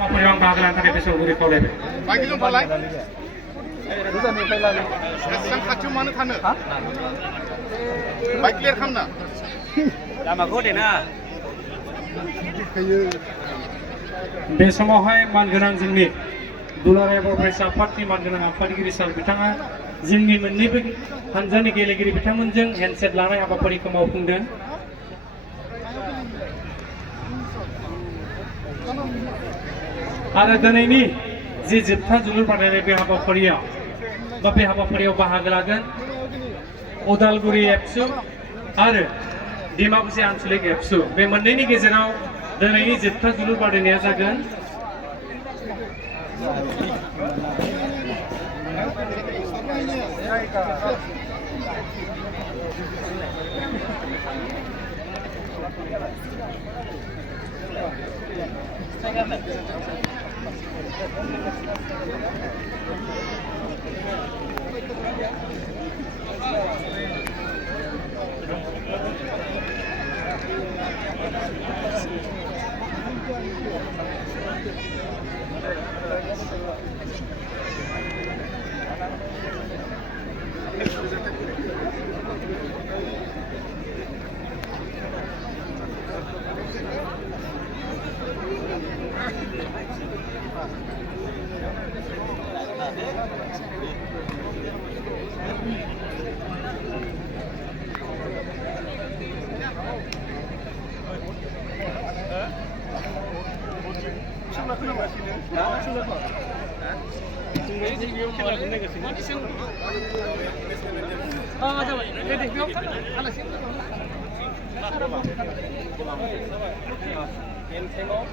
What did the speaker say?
Yang bakalan tadi besok gurih kolej. Bagi jumpa lain. Sang kacau mana thana? Baik clear kan na? Lama kau deh na. Bे समावहाय मानगोनां जोंनि दुलाराय बर' फरायसा आफादनि मानगोनां आफादगिरि सार बिथाङा जोंनि मोन्नैबो हानजानि गेलेगिरि बिथांमोनजों हेन्डसेक लानाय हाबाफारिखौ मावफुंदों। आरो दिनैनि जि जोबथा जोलुर बादायनाय बे हाबाफारियाव बाहागो लागोन उदालगुरि एबसु आरो डिमाकुसि आन्चलिक एबसु बे मोननैनि गेजेराव दिनैनि जोबथा जोलुर बादायनाया जागोन।